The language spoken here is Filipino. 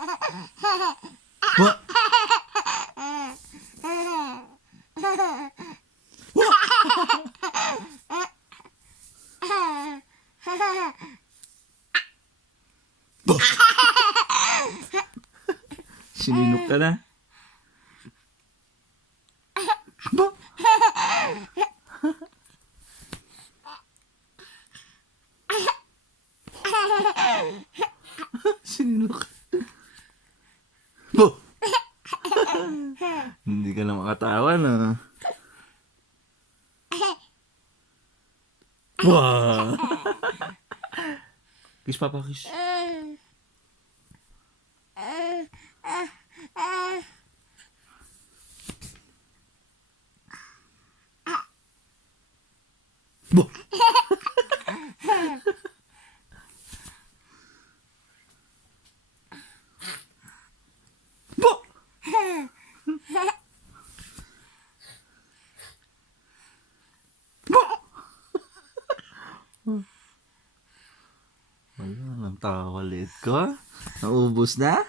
Ba? Ba? Sininok ka na? Ba? Sininok. Ba? Hindi ka na makatawa na. Wah. Kiss papa, kiss. Ba? Ba? Ba? Wala nang tawa ulit ko. Naubos na?